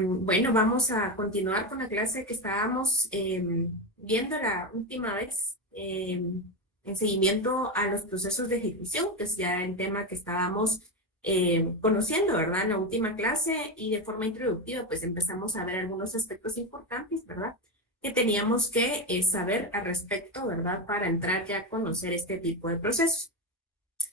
Bueno, vamos a continuar con la clase que estábamos viendo la última vez en seguimiento a los procesos de ejecución, que es ya el tema que estábamos conociendo, ¿verdad? En la última clase y de forma introductiva, pues empezamos a ver algunos aspectos importantes, ¿verdad? Que teníamos que saber al respecto, ¿verdad? Para entrar ya a conocer este tipo de procesos.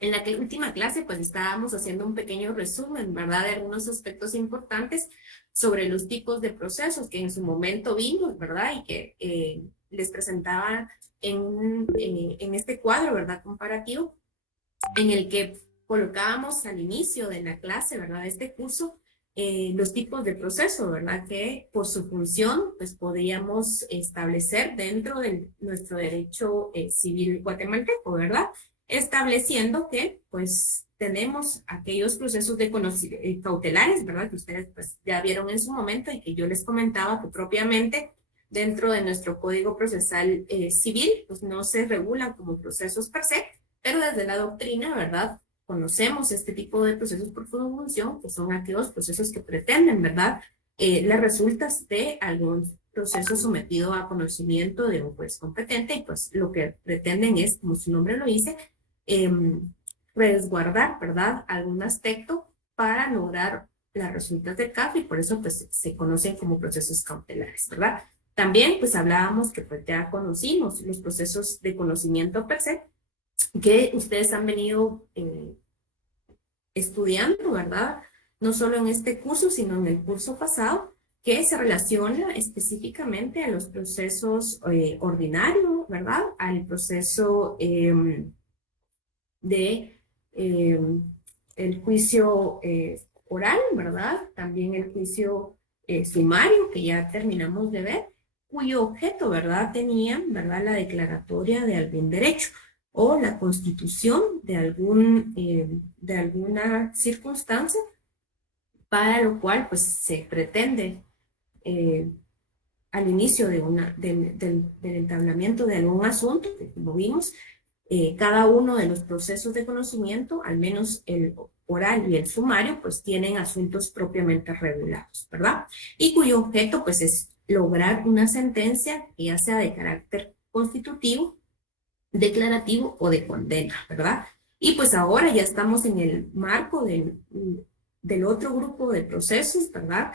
En la última clase, pues estábamos haciendo un pequeño resumen, ¿verdad? De algunos aspectos importantes sobre los tipos de procesos que en su momento vimos, ¿verdad? Y que les presentaba en este cuadro, ¿verdad? Comparativo, en el que colocábamos al inicio de la clase, ¿verdad? De este curso, los tipos de proceso, ¿verdad? Que por su función, pues podríamos establecer dentro de nuestro derecho civil guatemalteco, ¿verdad? Estableciendo que, pues, tenemos aquellos procesos de cautelares, ¿verdad? Que ustedes, pues, ya vieron en su momento y que yo les comentaba que propiamente dentro de nuestro Código Procesal Civil, pues no se regulan como procesos per se, pero desde la doctrina, ¿verdad? Conocemos este tipo de procesos por función, que son aquellos procesos que pretenden, ¿verdad? Las resultas de algún proceso sometido a conocimiento de un juez competente y pues lo que pretenden es, como su nombre lo dice, eh, resguardar, ¿verdad? Algún aspecto para lograr las resultas del caso y por eso pues se conocen como procesos cautelares, ¿verdad? También pues hablábamos que pues ya conocimos los procesos de conocimiento per se, que ustedes han venido estudiando, ¿verdad? No solo en este curso, sino en el curso pasado, que se relaciona específicamente a los procesos ordinarios, ¿verdad? Al proceso de eh, el juicio oral, ¿verdad? También el juicio sumario, que ya terminamos de ver, cuyo objeto, ¿verdad? Tenían, ¿verdad? La declaratoria de algún derecho o la constitución de alguna circunstancia, para lo cual, pues, se pretende eh, al inicio del entablamiento de algún asunto, que como vimos, cada uno de los procesos de conocimiento, al menos el oral y el sumario, pues tienen asuntos propiamente regulados, ¿verdad? Y cuyo objeto, pues, es lograr una sentencia que ya sea de carácter constitutivo, declarativo o de condena, ¿verdad? Y pues ahora ya estamos en el marco del otro grupo de procesos, ¿verdad?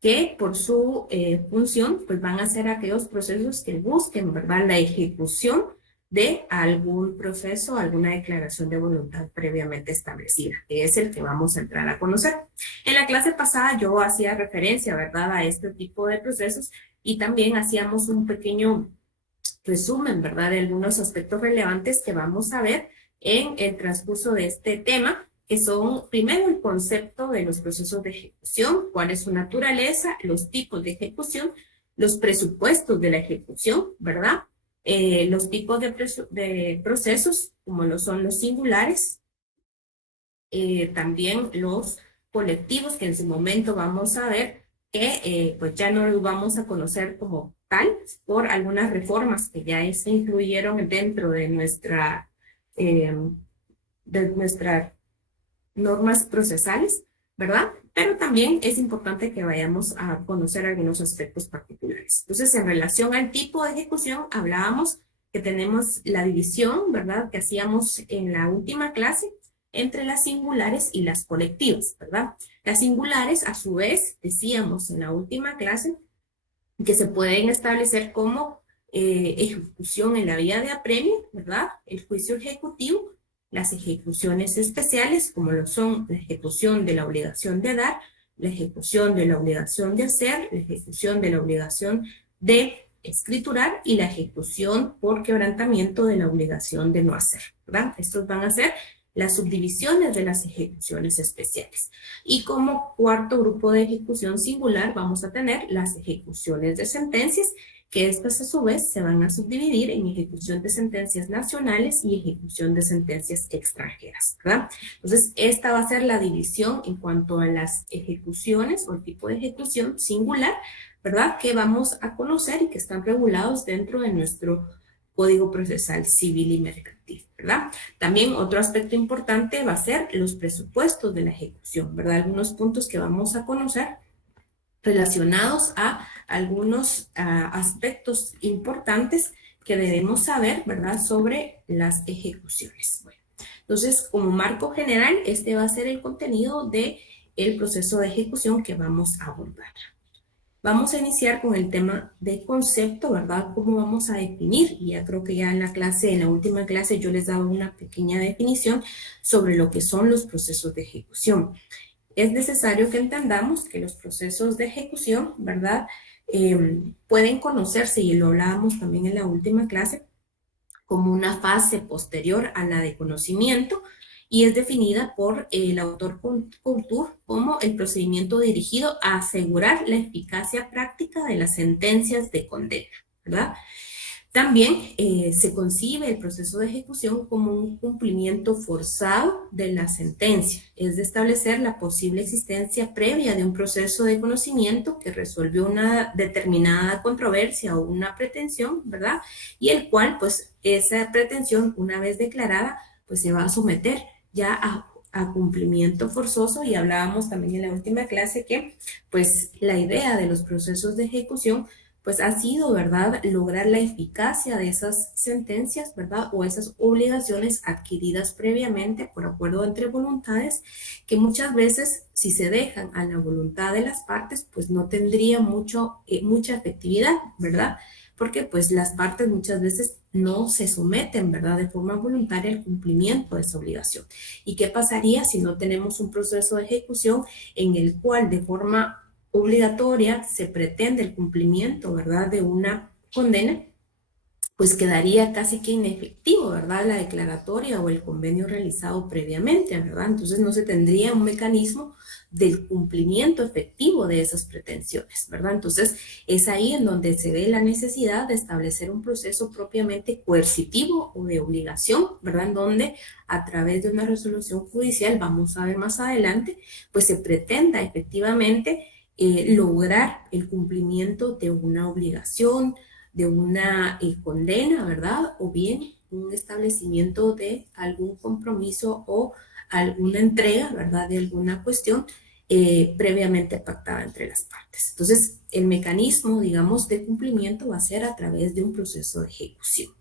Que por su función, pues van a ser aquellos procesos que busquen, ¿verdad? La ejecución de algún proceso, alguna declaración de voluntad previamente establecida, que es el que vamos a entrar a conocer. En la clase pasada yo hacía referencia, ¿verdad? A este tipo de procesos y también hacíamos un pequeño resumen, ¿verdad? De algunos aspectos relevantes que vamos a ver en el transcurso de este tema, que son primero el concepto de los procesos de ejecución, cuál es su naturaleza, los tipos de ejecución, los presupuestos de la ejecución, ¿verdad? Los tipos de procesos, como lo son los singulares, también los colectivos, que en su momento vamos a ver que pues ya no los vamos a conocer como tal por algunas reformas que ya se incluyeron dentro eh, de nuestras normas procesales, ¿verdad? Pero también es importante que vayamos a conocer algunos aspectos particulares. Entonces, en relación al tipo de ejecución, hablábamos que tenemos la división, ¿verdad? Que hacíamos en la última clase entre las singulares y las colectivas, ¿verdad? Las singulares, a su vez, decíamos en la última clase, que se pueden establecer como ejecución en la vía de apremio, ¿verdad? El juicio ejecutivo, las ejecuciones especiales, como lo son la ejecución de la obligación de dar, la ejecución de la obligación de hacer, la ejecución de la obligación de escriturar y la ejecución por quebrantamiento de la obligación de no hacer, ¿verdad? Estos van a ser las subdivisiones de las ejecuciones especiales. Y como cuarto grupo de ejecución singular vamos a tener las ejecuciones de sentencias, que estas a su vez se van a subdividir en ejecución de sentencias nacionales y ejecución de sentencias extranjeras, ¿verdad? Entonces, esta va a ser la división en cuanto a las ejecuciones o el tipo de ejecución singular, ¿verdad? Que vamos a conocer y que están regulados dentro de nuestro Código Procesal Civil y Mercantil, ¿verdad? También otro aspecto importante va a ser los presupuestos de la ejecución, ¿verdad? Algunos puntos que vamos a conocer relacionados a algunos aspectos importantes que debemos saber, ¿verdad?, sobre las ejecuciones. Bueno, entonces, como marco general, este va a ser el contenido del proceso de ejecución que vamos a abordar. Vamos a iniciar con el tema de concepto, ¿verdad? ¿Cómo vamos a definir? Y ya creo que ya en la última clase yo les daba una pequeña definición sobre lo que son los procesos de ejecución. Es necesario que entendamos que los procesos de ejecución, ¿verdad? Pueden conocerse, y lo hablábamos también en la última clase, como una fase posterior a la de conocimiento, y es definida por el autor Couture como el procedimiento dirigido a asegurar la eficacia práctica de las sentencias de condena, ¿verdad? También se concibe el proceso de ejecución como un cumplimiento forzado de la sentencia, es de establecer la posible existencia previa de un proceso de conocimiento que resolvió una determinada controversia o una pretensión, ¿verdad? Y el cual, pues, esa pretensión, una vez declarada, pues se va a someter ya a cumplimiento forzoso. Y hablábamos también en la última clase que, pues, la idea de los procesos de ejecución pues ha sido, ¿verdad?, lograr la eficacia de esas sentencias, ¿verdad?, o esas obligaciones adquiridas previamente por acuerdo entre voluntades, que muchas veces, si se dejan a la voluntad de las partes, pues no tendría mucha efectividad, ¿verdad?, porque pues las partes muchas veces no se someten, ¿verdad?, de forma voluntaria al cumplimiento de esa obligación. ¿Y qué pasaría si no tenemos un proceso de ejecución en el cual de forma obligatoria se pretende el cumplimiento, ¿verdad?, de una condena? Pues quedaría casi que inefectivo, ¿verdad?, la declaratoria o el convenio realizado previamente, ¿verdad? Entonces no se tendría un mecanismo del cumplimiento efectivo de esas pretensiones, ¿verdad? Entonces es ahí en donde se ve la necesidad de establecer un proceso propiamente coercitivo o de obligación, ¿verdad?, en donde a través de una resolución judicial, vamos a ver más adelante, pues se pretenda efectivamente lograr el cumplimiento de una obligación, de una condena, ¿verdad? O bien un establecimiento de algún compromiso o alguna entrega, ¿verdad?, de alguna cuestión previamente pactada entre las partes. Entonces, el mecanismo, digamos, de cumplimiento va a ser a través de un proceso de ejecución,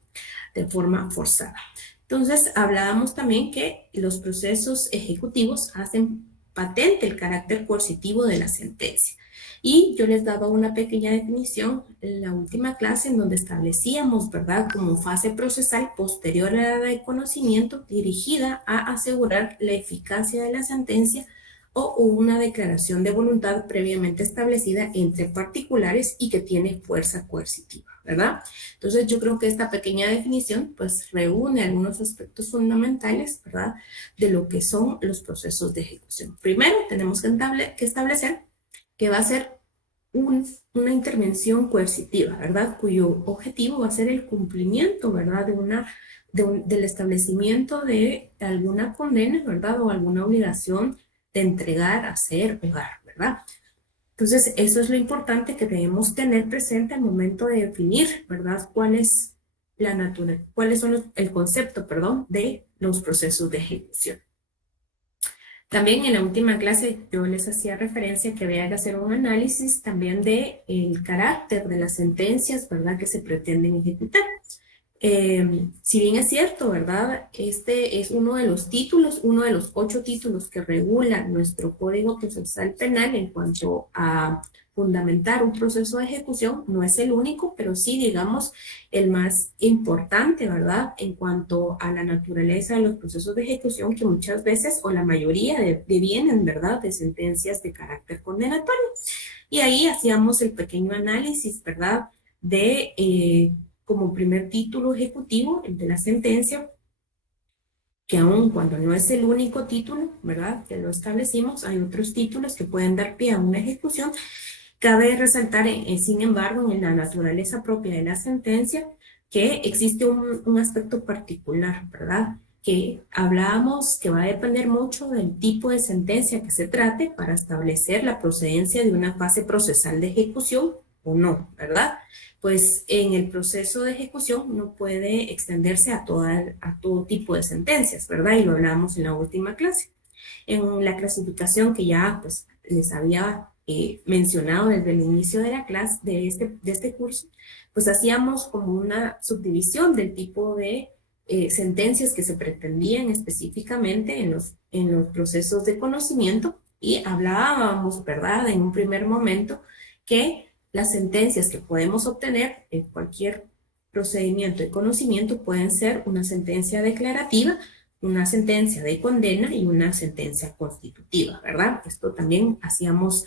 de forma forzada. Entonces, hablábamos también que los procesos ejecutivos hacen patente el carácter coercitivo de la sentencia. Y yo les daba una pequeña definición en la última clase en donde establecíamos, ¿verdad?, como fase procesal posterior a la de conocimiento dirigida a asegurar la eficacia de la sentencia o una declaración de voluntad previamente establecida entre particulares y que tiene fuerza coercitiva, ¿verdad? Entonces yo creo que esta pequeña definición pues reúne algunos aspectos fundamentales, ¿verdad?, de lo que son los procesos de ejecución. Primero tenemos que establecer que va a ser una intervención coercitiva, ¿verdad?, cuyo objetivo va a ser el cumplimiento, ¿verdad?, del establecimiento de alguna condena, ¿verdad?, o alguna obligación de entregar, hacer o dar, ¿verdad? Entonces, eso es lo importante que debemos tener presente al momento de definir, ¿verdad?, cuáles son el concepto, perdón, de los procesos de ejecución. También en la última clase yo les hacía referencia que había que hacer un análisis también de el carácter de las sentencias, ¿verdad?, que se pretenden ejecutar. Si bien es cierto, ¿verdad?, este es uno de los 8 títulos que regula nuestro Código Procesal Penal en cuanto a fundamentar un proceso de ejecución, no es el único, pero sí, digamos, el más importante, ¿verdad?, en cuanto a la naturaleza de los procesos de ejecución, que muchas veces, o la mayoría, devienen, ¿verdad?, de sentencias de carácter condenatorio. Y ahí hacíamos el pequeño análisis, ¿verdad?, de como primer título ejecutivo, el de la sentencia, que aun cuando no es el único título, ¿verdad?, que lo establecimos, hay otros títulos que pueden dar pie a una ejecución. Cabe resaltar, sin embargo, en la naturaleza propia de la sentencia, que existe un aspecto particular, ¿verdad?, que hablábamos que va a depender mucho del tipo de sentencia que se trate para establecer la procedencia de una fase procesal de ejecución o no, ¿verdad? Pues en el proceso de ejecución no puede extenderse a todo tipo de sentencias, ¿verdad? Y lo hablábamos en la última clase. En la clasificación que ya pues les había mencionado desde el inicio de la clase, de este curso, pues hacíamos como una subdivisión del tipo de sentencias que se pretendían específicamente en los procesos de conocimiento y hablábamos, ¿verdad?, en un primer momento que las sentencias que podemos obtener en cualquier procedimiento de conocimiento pueden ser una sentencia declarativa, una sentencia de condena y una sentencia constitutiva, ¿verdad? Esto también hacíamos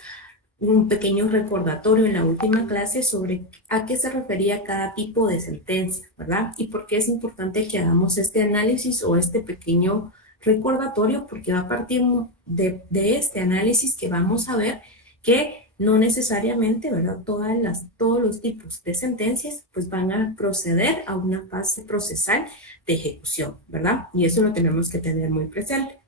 un pequeño recordatorio en la última clase sobre a qué se refería cada tipo de sentencia, ¿verdad? Y por qué es importante que hagamos este análisis o este pequeño recordatorio, porque va a partir de este análisis que vamos a ver que no necesariamente, ¿verdad? Todos los tipos de sentencias pues van a proceder a una fase procesal de ejecución, ¿verdad? Y eso lo tenemos que tener muy presente.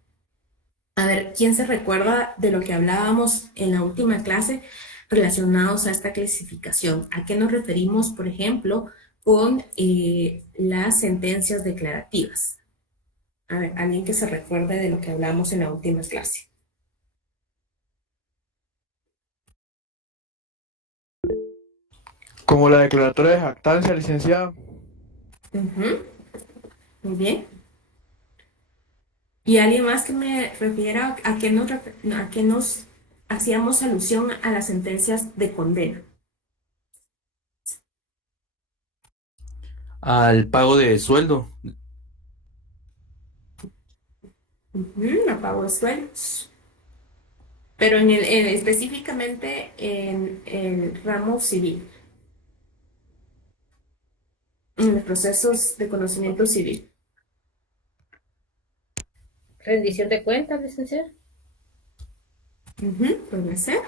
A ver, ¿quién se recuerda de lo que hablábamos en la última clase relacionados a esta clasificación? ¿A qué nos referimos, por ejemplo, con las sentencias declarativas? A ver, alguien que se recuerde de lo que hablamos en la última clase. Como la declaratoria de jactancia, licenciada. Ujú, muy bien. ¿Y alguien más que me refiera a qué nos hacíamos alusión a las sentencias de condena? Al pago de sueldo. Ujú, a pago de sueldos. Pero específicamente en el ramo civil, en los procesos de conocimiento civil. Rendición de cuentas, licenciada. Ujú, puede ser.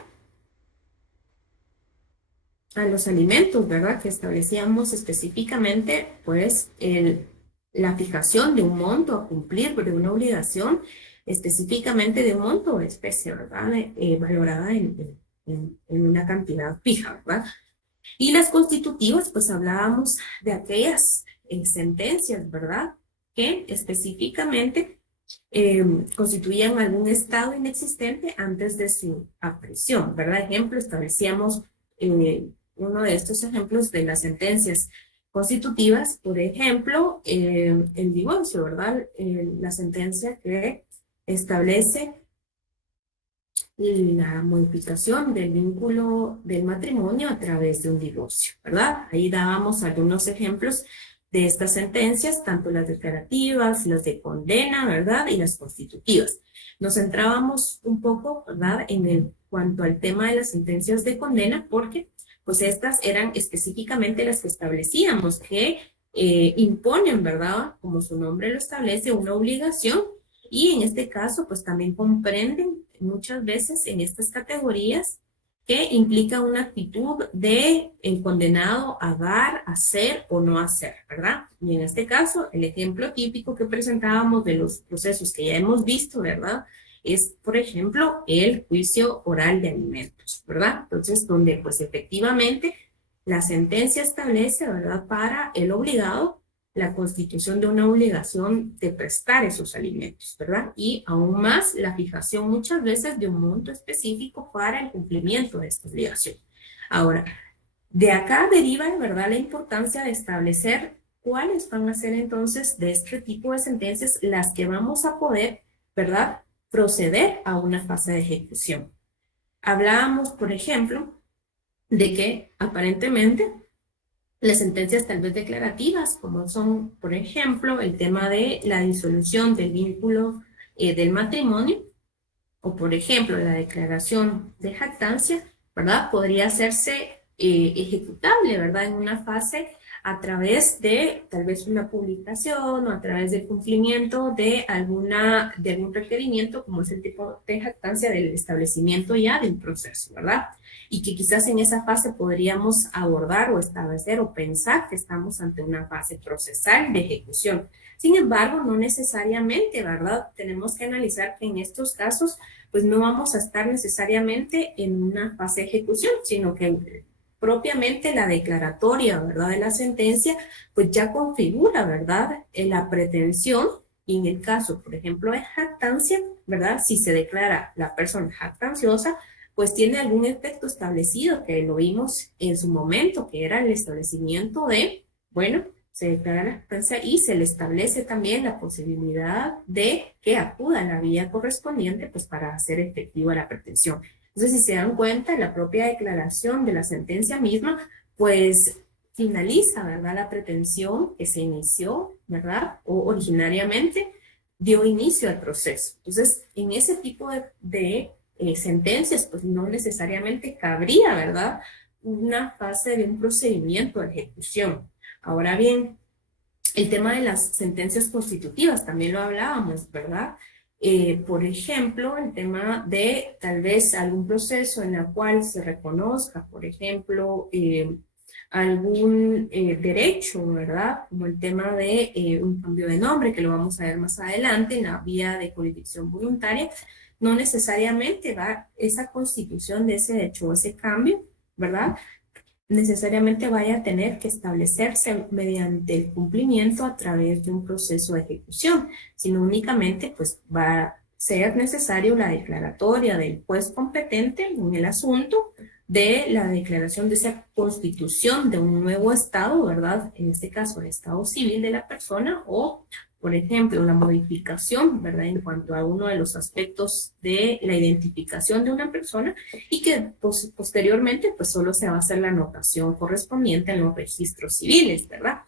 A los alimentos, ¿verdad? Que establecíamos específicamente, pues, la fijación de un monto a cumplir, de una obligación específicamente de un monto o especie, ¿verdad? Valorada en una cantidad fija, ¿verdad? Y las constitutivas, pues hablábamos de aquellas sentencias, ¿verdad? Que específicamente constituían algún estado inexistente antes de su aparición, ¿verdad? Ejemplo, establecíamos uno de estos ejemplos de las sentencias constitutivas, por ejemplo, el divorcio, ¿verdad? La sentencia que establece la modificación del vínculo del matrimonio a través de un divorcio, ¿verdad? Ahí dábamos algunos ejemplos de estas sentencias, tanto las declarativas, las de condena, ¿verdad? Y las constitutivas. Nos centrábamos un poco, ¿verdad? Cuanto al tema de las sentencias de condena, porque pues estas eran específicamente las que establecíamos que imponen, ¿verdad? Como su nombre lo establece, una obligación y en este caso, pues también comprenden muchas veces en estas categorías que implica una actitud de el condenado a dar, hacer o no hacer, ¿verdad? Y en este caso, el ejemplo típico que presentábamos de los procesos que ya hemos visto, ¿verdad? Es, por ejemplo, el juicio oral de alimentos, ¿verdad? Entonces, donde pues efectivamente la sentencia establece, ¿verdad? Para el obligado la constitución de una obligación de prestar esos alimentos, ¿verdad? Y aún más la fijación muchas veces de un monto específico para el cumplimiento de esta obligación. Ahora, de acá deriva, ¿verdad?, la importancia de establecer cuáles van a ser entonces de este tipo de sentencias las que vamos a poder, ¿verdad?, proceder a una fase de ejecución. Hablábamos, por ejemplo, de que aparentemente las sentencias tal vez declarativas, como son, por ejemplo, el tema de la disolución del vínculo del matrimonio, o por ejemplo, la declaración de jactancia, ¿verdad? Podría hacerse ejecutable, ¿verdad? En una fase a través de tal vez una publicación o a través del cumplimiento de algún requerimiento, como es el tipo de jactancia del establecimiento ya del proceso, ¿verdad? Y que quizás en esa fase podríamos abordar o establecer o pensar que estamos ante una fase procesal de ejecución. Sin embargo, no necesariamente, ¿verdad? Tenemos que analizar que en estos casos pues no vamos a estar necesariamente en una fase de ejecución, sino que propiamente la declaratoria, ¿verdad?, de la sentencia, pues ya configura, ¿verdad?, la pretensión, y en el caso, por ejemplo, de jactancia, ¿verdad?, si se declara la persona jactanciosa, pues tiene algún efecto establecido, que lo vimos en su momento, que era el establecimiento de, bueno, se declara la jactancia y se le establece también la posibilidad de que acuda a la vía correspondiente, pues para hacer efectiva la pretensión. Entonces, si se dan cuenta, la propia declaración de la sentencia misma, pues finaliza, ¿verdad? La pretensión que se inició, ¿verdad? O originariamente dio inicio al proceso. Entonces, en ese tipo de sentencias, pues no necesariamente cabría, ¿verdad? Una fase de un procedimiento de ejecución. Ahora bien, el tema de las sentencias constitutivas, también lo hablábamos, ¿verdad? Por ejemplo, el tema de tal vez algún proceso en el cual se reconozca, por ejemplo, algún derecho, ¿verdad? Como el tema de un cambio de nombre, que lo vamos a ver más adelante en la vía de jurisdicción voluntaria, no necesariamente va esa constitución de ese derecho o ese cambio, ¿verdad? Necesariamente vaya a tener que establecerse mediante el cumplimiento a través de un proceso de ejecución, sino únicamente pues va a ser necesario la declaratoria del juez competente en el asunto de la declaración de esa constitución de un nuevo estado, ¿verdad? En este caso, el estado civil de la persona o, por ejemplo, la modificación, ¿verdad? En cuanto a uno de los aspectos de la identificación de una persona y que posteriormente pues solo se va a hacer la anotación correspondiente en los registros civiles, ¿verdad?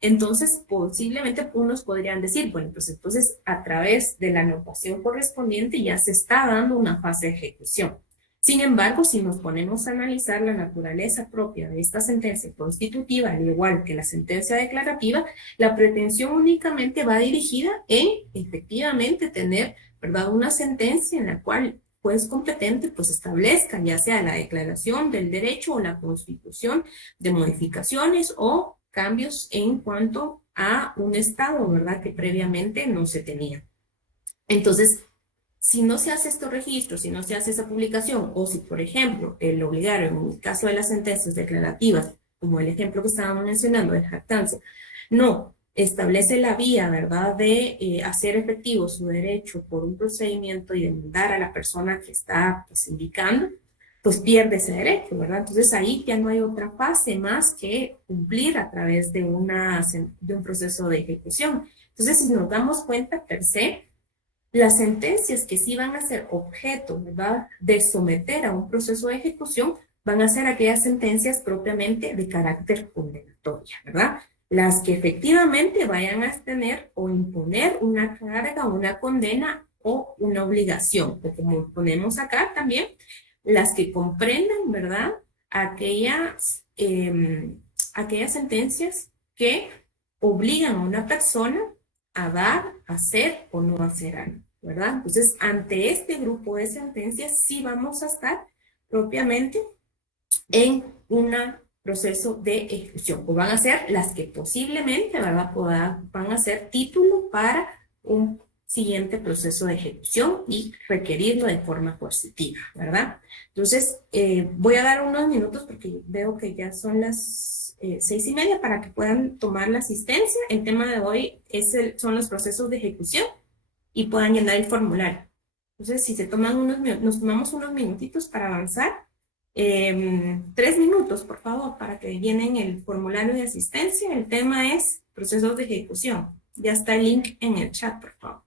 Entonces, posiblemente unos podrían decir, bueno, pues entonces a través de la anotación correspondiente ya se está dando una fase de ejecución. Sin embargo, si nos ponemos a analizar la naturaleza propia de esta sentencia constitutiva, al igual que la sentencia declarativa, la pretensión únicamente va dirigida en efectivamente tener, ¿verdad?, una sentencia en la cual juez competente pues establezca ya sea la declaración del derecho o la constitución de modificaciones o cambios en cuanto a un estado, ¿verdad?, que previamente no se tenía. Entonces, si no se hace estos registros, si no se hace esa publicación, o si, por ejemplo, el obligario, en el caso de las sentencias declarativas, como el ejemplo que estábamos mencionando de jactancia, no establece la vía, ¿verdad?, de hacer efectivo su derecho por un procedimiento y demandar a la persona que está pues, indicando, pues pierde ese derecho, ¿verdad? Entonces ahí ya no hay otra fase más que cumplir a través de un proceso de ejecución. Entonces, si nos damos cuenta, per se, las sentencias que sí van a ser objeto, ¿verdad?, de someter a un proceso de ejecución van a ser aquellas sentencias propiamente de carácter condenatoria, ¿verdad? Las que efectivamente vayan a tener o imponer una carga, una condena o una obligación, o como ponemos acá también, las que comprendan, ¿verdad?, aquellas sentencias que obligan a una persona a dar, hacer o no hacer algo, ¿verdad? Entonces, ante este grupo de sentencias, sí vamos a estar propiamente en un proceso de ejecución, o van a ser las que posiblemente, ¿verdad?, van a ser título para un siguiente proceso de ejecución y requerirlo de forma coercitiva, ¿verdad? Entonces, voy a dar unos minutos porque veo que ya son las 6:30 para que puedan tomar la asistencia. El tema de hoy son los procesos de ejecución y puedan llenar el formulario. Entonces, si nos tomamos unos minutitos para avanzar, 3 minutos, por favor, para que llenen el formulario de asistencia. El tema es procesos de ejecución. Ya está el link en el chat, por favor.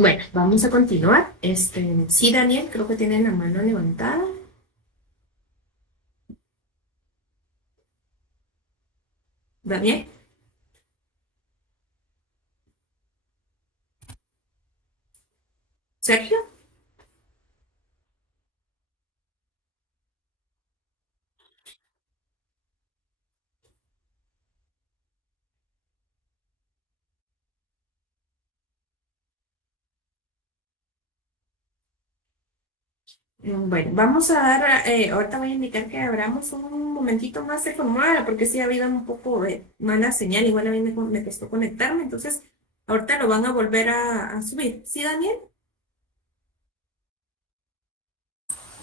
Bueno, vamos a continuar. Sí, Daniel, creo que tiene la mano levantada. Daniel. Sergio. Bueno, vamos a dar, ahorita voy a indicar que abramos un momentito más de formulario, porque sí ha habido un poco de mala señal, igual a mí me costó conectarme, entonces ahorita lo van a volver a subir. ¿Sí, Daniel?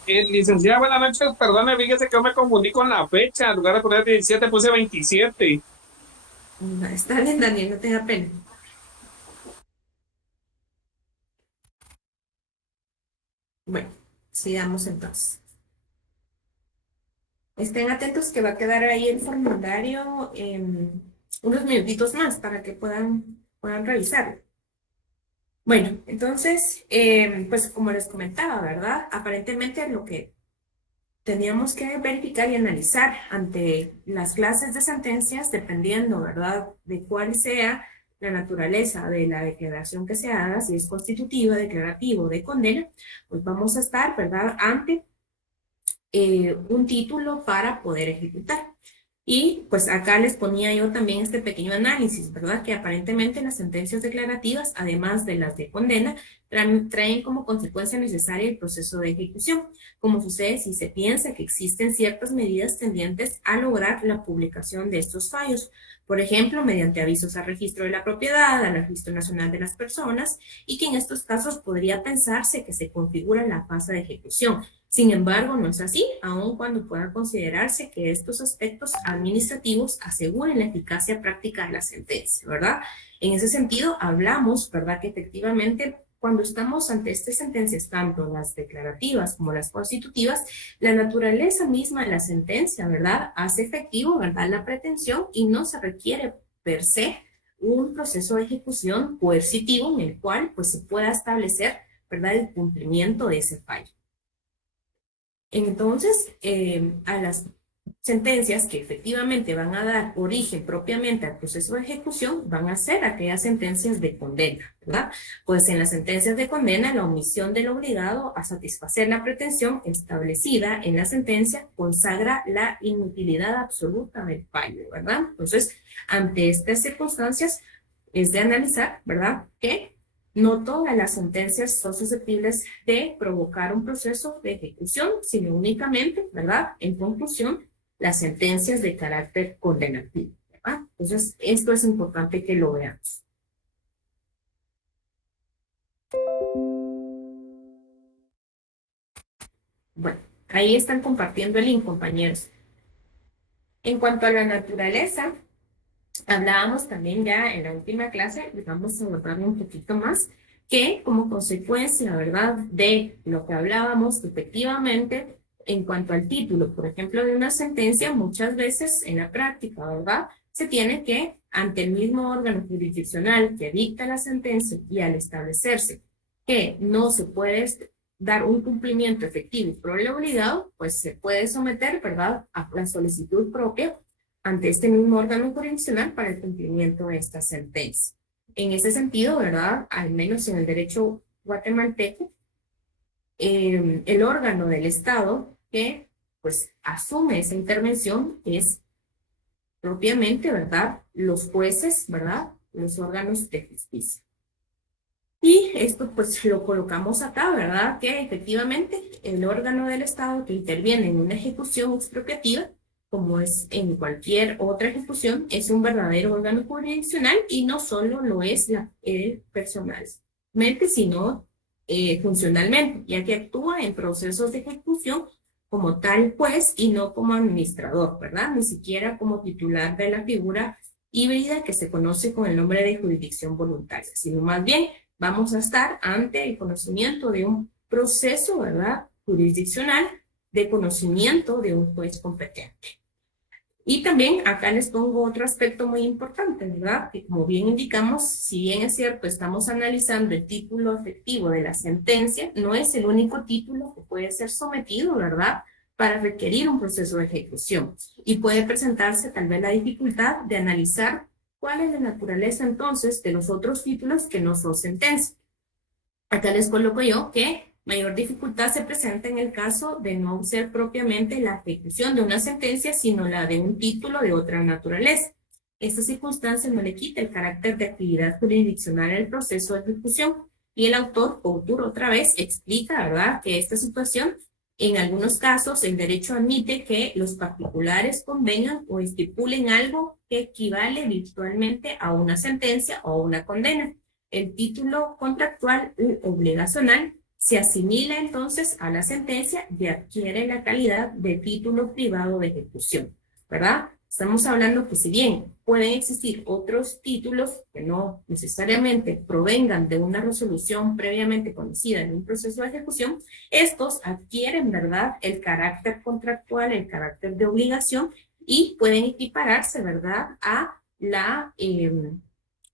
Licenciada, buenas noches. Perdone, fíjese que yo me confundí con la fecha. En lugar de poner 17, puse 27. No, está bien, Daniel, no tenga pena. Bueno, sigamos entonces. Estén atentos que va a quedar ahí el formulario unos minutitos más para que puedan revisarlo. Bueno, entonces, pues como les comentaba, ¿verdad? Aparentemente lo que teníamos que verificar y analizar ante las clases de sentencias, dependiendo, ¿verdad?, de cuál sea la naturaleza de la declaración que se haga, si es constitutiva, declarativa o de condena, pues vamos a estar, ¿verdad?, ante un título para poder ejecutar. Y pues acá les ponía yo también este pequeño análisis, ¿verdad? Que aparentemente las sentencias declarativas, además de las de condena, traen como consecuencia necesaria el proceso de ejecución, como sucede si se piensa que existen ciertas medidas tendientes a lograr la publicación de estos fallos, por ejemplo, mediante avisos al registro de la propiedad, al registro nacional de las personas, y que en estos casos podría pensarse que se configura la fase de ejecución. Sin embargo, no es así, aun cuando pueda considerarse que estos aspectos administrativos aseguren la eficacia práctica de la sentencia, ¿verdad? En ese sentido, hablamos, ¿verdad?, que efectivamente cuando estamos ante estas sentencias, tanto las declarativas como las constitutivas, la naturaleza misma de la sentencia, ¿verdad?, hace efectivo, ¿verdad?, la pretensión y no se requiere per se un proceso de ejecución coercitivo en el cual pues se pueda establecer, ¿verdad?, el cumplimiento de ese fallo. Entonces, a las sentencias que efectivamente van a dar origen propiamente al proceso de ejecución van a ser aquellas sentencias de condena, ¿verdad? Pues en las sentencias de condena, la omisión del obligado a satisfacer la pretensión establecida en la sentencia consagra la inutilidad absoluta del fallo, ¿verdad? Entonces, ante estas circunstancias, es de analizar, ¿verdad?, que no todas las sentencias son susceptibles de provocar un proceso de ejecución, sino únicamente, ¿verdad?, en conclusión, las sentencias de carácter condenativo, ¿verdad? Entonces, esto es importante que lo veamos. Bueno, ahí están compartiendo el link, compañeros. En cuanto a la naturaleza, hablábamos también ya en la última clase, y vamos a abordarlo un poquito más, que como consecuencia, ¿verdad?, de lo que hablábamos, efectivamente, en cuanto al título, por ejemplo, de una sentencia, muchas veces en la práctica, ¿verdad?, se tiene que, ante el mismo órgano jurisdiccional que dicta la sentencia y al establecerse que no se puede dar un cumplimiento efectivo por el obligado, pues se puede someter, ¿verdad?, a la solicitud propia ante este mismo órgano jurisdiccional para el cumplimiento de esta sentencia. En ese sentido, ¿verdad?, al menos en el derecho guatemalteco, el órgano del Estado que pues asume esa intervención es propiamente, ¿verdad?, los jueces, ¿verdad?, los órganos de justicia. Y esto pues lo colocamos acá, ¿verdad?, que efectivamente el órgano del Estado que interviene en una ejecución expropiativa, como es en cualquier otra ejecución, es un verdadero órgano jurisdiccional y no solo lo es personalmente, sino funcionalmente, ya que actúa en procesos de ejecución como tal juez y no como administrador, ¿verdad? Ni siquiera como titular de la figura híbrida que se conoce con el nombre de jurisdicción voluntaria, sino más bien vamos a estar ante el conocimiento de un proceso, ¿verdad?, jurisdiccional de conocimiento de un juez competente. Y también acá les pongo otro aspecto muy importante, ¿verdad? Que como bien indicamos, si bien es cierto, estamos analizando el título efectivo de la sentencia, no es el único título que puede ser sometido, ¿verdad? Para requerir un proceso de ejecución. Y puede presentarse tal vez la dificultad de analizar cuál es la naturaleza entonces de los otros títulos que no son sentencia. Acá les coloco yo que mayor dificultad se presenta en el caso de no ser propiamente la ejecución de una sentencia, sino la de un título de otra naturaleza. Esta circunstancia no le quita el carácter de actividad jurisdiccional al proceso de ejecución. Y el autor, Couture, otra vez explica, ¿verdad?, que esta situación, en algunos casos, el derecho admite que los particulares convengan o estipulen algo que equivale virtualmente a una sentencia o una condena. El título contractual u obligacional se asimila entonces a la sentencia y adquiere la calidad de título privado de ejecución, ¿verdad? Estamos hablando que si bien pueden existir otros títulos que no necesariamente provengan de una resolución previamente conocida en un proceso de ejecución, estos adquieren, ¿verdad?, el carácter contractual, el carácter de obligación y pueden equipararse, ¿verdad?, a la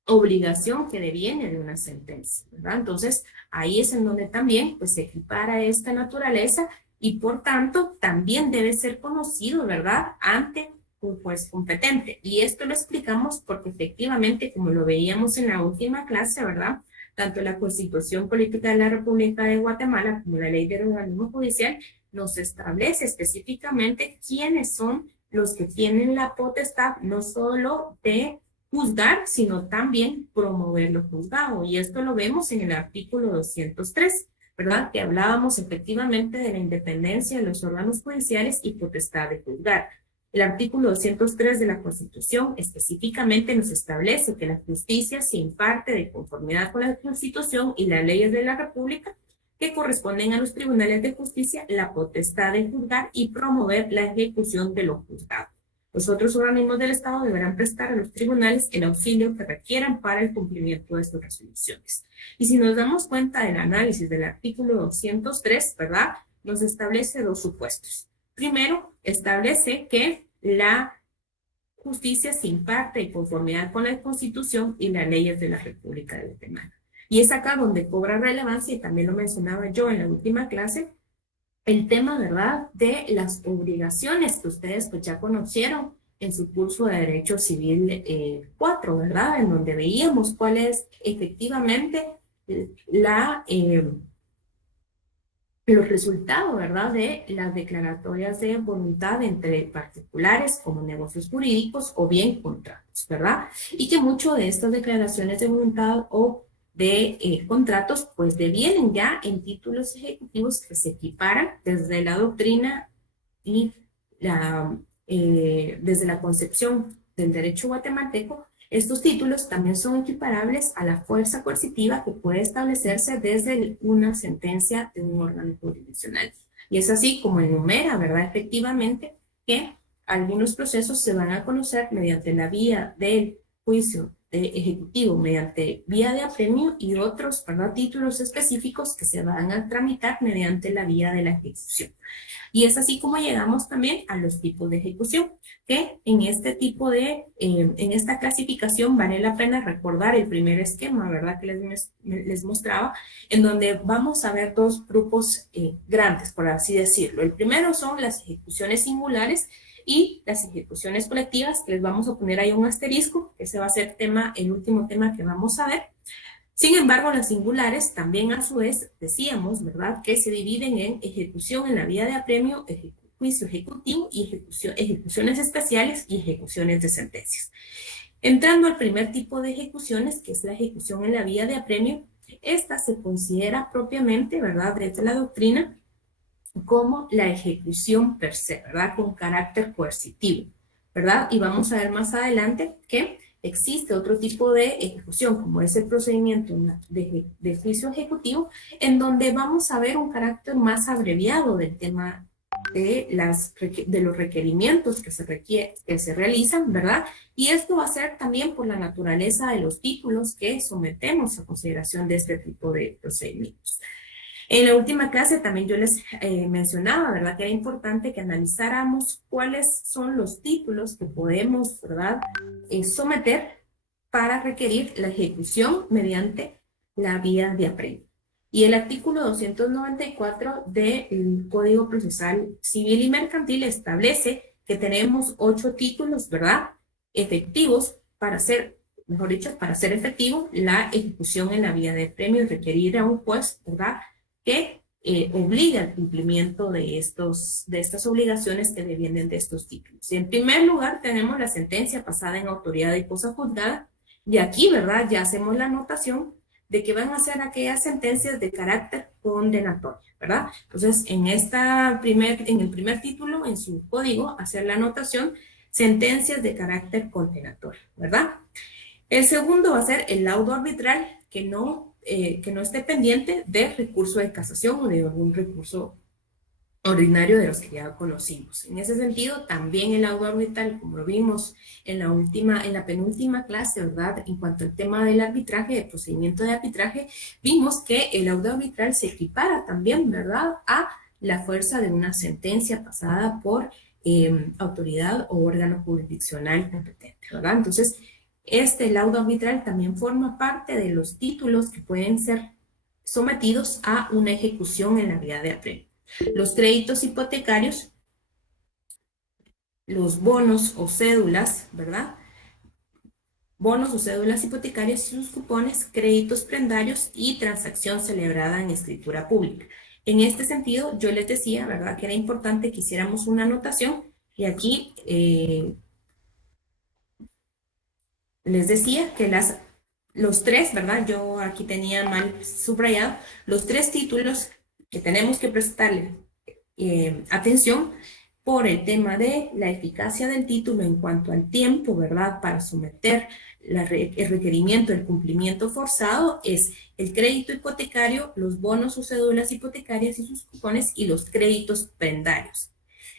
obligación que deviene de una sentencia, ¿verdad? Entonces, ahí es en donde también pues, se equipara esta naturaleza y por tanto también debe ser conocido, ¿verdad?, ante un juez competente. Y esto lo explicamos porque efectivamente, como lo veíamos en la última clase, ¿verdad?, tanto la Constitución Política de la República de Guatemala como la Ley del Organismo Judicial nos establece específicamente quiénes son los que tienen la potestad no solo de juzgar, sino también promover lo juzgado. Y esto lo vemos en el artículo 203, ¿verdad? Que hablábamos efectivamente de la independencia de los órganos judiciales y potestad de juzgar. El artículo 203 de la Constitución específicamente nos establece que la justicia se imparte de conformidad con la Constitución y las leyes de la República que corresponden a los tribunales de justicia la potestad de juzgar y promover la ejecución de lo juzgado. Los otros organismos del Estado deberán prestar a los tribunales el auxilio que requieran para el cumplimiento de sus resoluciones. Y si nos damos cuenta del análisis del artículo 203, ¿verdad?, nos establece dos supuestos. Primero, establece que la justicia se imparte en conformidad con la Constitución y las leyes de la República de Guatemala. Y es acá donde cobra relevancia, y también lo mencionaba yo en la última clase, el tema, ¿verdad?, de las obligaciones que ustedes pues ya conocieron en su curso de Derecho Civil 4, ¿verdad?, en donde veíamos cuál es efectivamente los resultados, ¿verdad?, de las declaratorias de voluntad entre particulares como negocios jurídicos o bien contratos, ¿verdad? Y que mucho de estas declaraciones de voluntad o de contratos pues devienen ya en títulos ejecutivos que se equiparan desde la doctrina y desde la concepción del derecho guatemalteco. Estos títulos también son equiparables a la fuerza coercitiva que puede establecerse desde una sentencia de un órgano jurisdiccional. Y es así como enumera, ¿verdad?, efectivamente, que algunos procesos se van a conocer mediante la vía del juicio ejecutivo, mediante vía de apremio, y otros, ¿verdad?, títulos específicos que se van a tramitar mediante la vía de la ejecución. Y es así como llegamos también a los tipos de ejecución, que en este tipo de, en esta clasificación vale la pena recordar el primer esquema, ¿verdad?, que les mostraba, en donde vamos a ver dos grupos grandes, por así decirlo. El primero son las ejecuciones singulares y las ejecuciones colectivas, que les vamos a poner ahí un asterisco, que ese va a ser el último tema que vamos a ver. Sin embargo, las singulares también a su vez decíamos, ¿verdad?, que se dividen en ejecución en la vía de apremio, juicio ejecutivo y ejecuciones especiales y ejecuciones de sentencias. Entrando al primer tipo de ejecuciones, que es la ejecución en la vía de apremio, esta se considera propiamente, ¿verdad?, desde la doctrina, como la ejecución per se, ¿verdad?, con carácter coercitivo, ¿verdad? Y vamos a ver más adelante que existe otro tipo de ejecución, como es el procedimiento de juicio ejecutivo, en donde vamos a ver un carácter más abreviado del tema de los requerimientos que se realizan, ¿verdad? Y esto va a ser también por la naturaleza de los títulos que sometemos a consideración de este tipo de procedimientos. En la última clase también yo les mencionaba, ¿verdad? Que era importante que analizáramos cuáles son los títulos que podemos, ¿verdad? Someter para requerir la ejecución mediante la vía de apremio. Y el artículo 294 del Código Procesal Civil y Mercantil establece que tenemos 8 títulos, ¿verdad? Efectivos para hacer, mejor dicho, para hacer efectivo la ejecución en la vía de apremio y requerir a un juez, ¿verdad? Que obliga al cumplimiento de estas obligaciones que devienen de estos títulos. En primer lugar, tenemos la sentencia pasada en autoridad y cosa juzgada, y aquí, ¿verdad? Ya hacemos la anotación de que van a ser aquellas sentencias de carácter condenatorio, ¿verdad? Entonces, en el primer título, en su código, hacer la anotación, sentencias de carácter condenatorio, ¿verdad? El segundo va a ser el laudo arbitral que no esté pendiente de recurso de casación o de algún recurso ordinario de los que ya conocimos. En ese sentido, también el laudo arbitral, como lo vimos en la penúltima clase, ¿verdad? En cuanto al tema del arbitraje, del procedimiento de arbitraje, vimos que el laudo arbitral se equipara también, ¿verdad? A la fuerza de una sentencia pasada por autoridad o órgano jurisdiccional competente, ¿verdad? Entonces, este laudo arbitral también forma parte de los títulos que pueden ser sometidos a una ejecución en la vía de apremio. Los créditos hipotecarios, los bonos o cédulas, ¿verdad? Bonos o cédulas hipotecarias y sus cupones, créditos prendarios y transacción celebrada en escritura pública. En este sentido, yo les decía, ¿verdad?, que era importante que hiciéramos una anotación, y aquí les decía que los tres, ¿verdad? Yo aquí tenía mal subrayado, los 3 títulos que tenemos que prestarle atención por el tema de la eficacia del título en cuanto al tiempo, ¿verdad? Para someter el requerimiento del cumplimiento forzado es el crédito hipotecario, los bonos o cédulas hipotecarias y sus cupones y los créditos prendarios.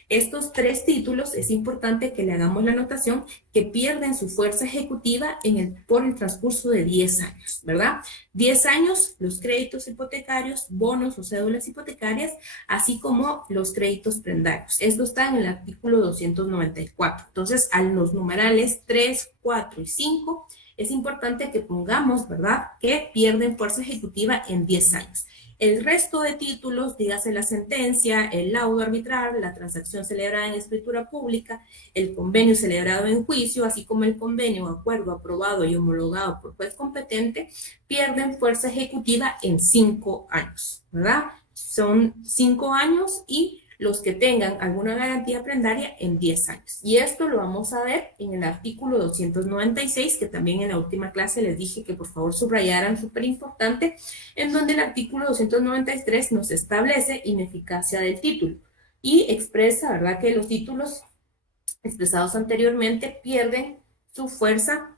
Estos 3 títulos es importante que le hagamos la anotación que pierden su fuerza ejecutiva por el transcurso de 10 años, ¿verdad? 10 años los créditos hipotecarios, bonos o cédulas hipotecarias, así como los créditos prendarios. Esto está en el artículo 294. Entonces, a los numerales 3, 4 y 5 es importante que pongamos, ¿verdad?, que pierden fuerza ejecutiva en 10 años. El resto de títulos, dígase la sentencia, el laudo arbitral, la transacción celebrada en escritura pública, el convenio celebrado en juicio, así como el convenio o acuerdo aprobado y homologado por juez competente, pierden fuerza ejecutiva en 5 años, ¿verdad? Son 5 años y los que tengan alguna garantía prendaria en 10 años. Y esto lo vamos a ver en el artículo 296, que también en la última clase les dije que por favor subrayaran, súper importante, en donde el artículo 293 nos establece ineficacia del título y expresa, ¿verdad?, que los títulos expresados anteriormente pierden su fuerza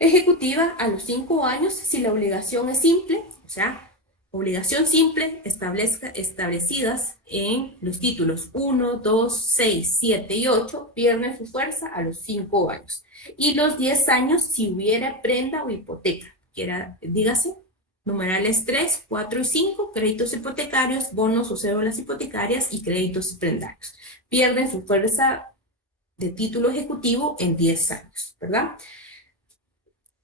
ejecutiva a los 5 años si la obligación es simple, o sea, obligación simple establecidas en los títulos 1, 2, 6, 7 y 8 pierden su fuerza a los 5 años. Y los 10 años si hubiera prenda o hipoteca, que era, dígase, numerales 3, 4 y 5, créditos hipotecarios, bonos o cédulas hipotecarias y créditos prendarios. Pierden su fuerza de título ejecutivo en 10 años, ¿verdad?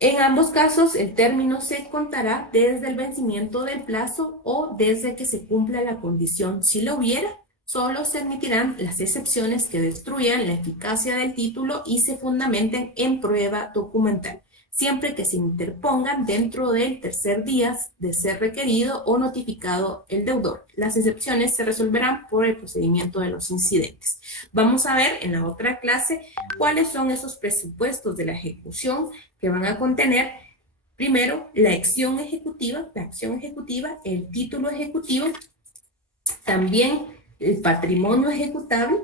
En ambos casos, el término se contará desde el vencimiento del plazo o desde que se cumpla la condición. Si lo hubiera, solo se admitirán las excepciones que destruyan la eficacia del título y se fundamenten en prueba documental, siempre que se interpongan dentro del tercer día de ser requerido o notificado el deudor. Las excepciones se resolverán por el procedimiento de los incidentes. Vamos a ver en la otra clase cuáles son esos presupuestos de la ejecución que van a contener, primero, la acción ejecutiva, el título ejecutivo, también el patrimonio ejecutable,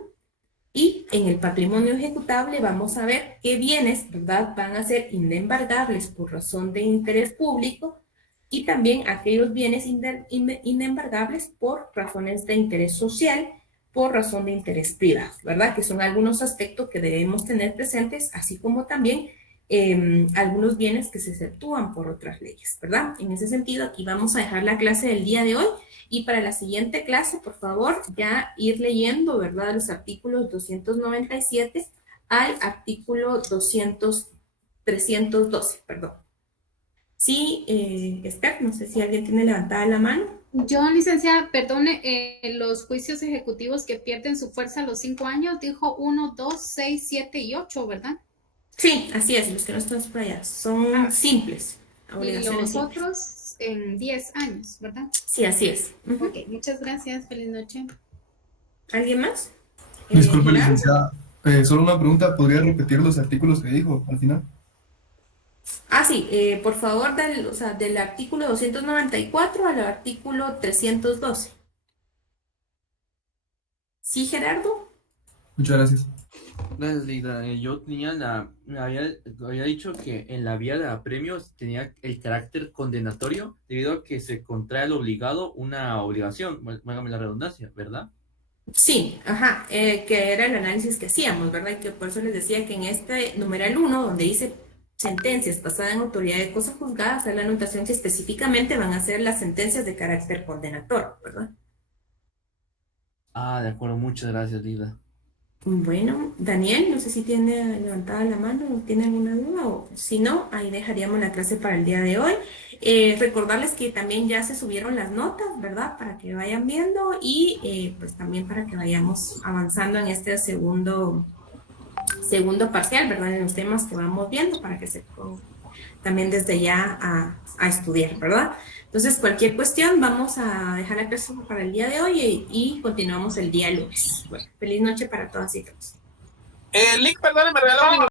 y en el patrimonio ejecutable vamos a ver qué bienes, ¿verdad?, van a ser inembargables por razón de interés público y también aquellos bienes inembargables por razones de interés social, por razón de interés privado, ¿verdad?, que son algunos aspectos que debemos tener presentes, así como también algunos bienes que se exceptúan por otras leyes, ¿verdad? En ese sentido, aquí vamos a dejar la clase del día de hoy y para la siguiente clase, por favor, ya ir leyendo, ¿verdad? Los artículos 297 al artículo 312, perdón. Sí, Esther, no sé si alguien tiene levantada la mano. Yo, licenciada, perdone, los juicios ejecutivos que pierden su fuerza a los 5 años, dijo 1, 2, 6, 7 y 8, ¿verdad? Sí, así es, los que no están por allá. Son simples. Y Obligaciones los simples. otros en 10 años, ¿verdad? Sí, así es. Ujú. Ok, muchas gracias, feliz noche. ¿Alguien más? Disculpe, Gerardo. licenciada. Solo una pregunta. ¿Podría repetir los artículos que dijo al final? Ah, sí, por favor, o sea, del artículo 294 al artículo 312. ¿Sí, Gerardo? Muchas gracias. Gracias, Lida. Yo había dicho que en la vía de apremios tenía el carácter condenatorio debido a que se contrae al obligado una obligación, válgame la redundancia, ¿verdad? Sí, ajá, que era el análisis que hacíamos, ¿verdad? Y que por eso les decía que en este numeral 1, donde dice sentencias pasadas en autoridad de cosa juzgada, hacer la anotación que específicamente van a ser las sentencias de carácter condenatorio, ¿verdad? Ah, de acuerdo, muchas gracias, Lida. Bueno, Daniel, no sé si tiene levantada la mano o tiene alguna duda, o si no, ahí dejaríamos la clase para el día de hoy. Recordarles que también ya se subieron las notas, ¿verdad? Para que vayan viendo y pues también para que vayamos avanzando en este segundo parcial, ¿verdad? En los temas que vamos viendo para que se pongan también desde ya a estudiar, ¿verdad? Entonces, cualquier cuestión, vamos a dejar la clase para el día de hoy y continuamos el día lunes. Bueno, feliz noche para todas y todos. Lick, perdón, me regaló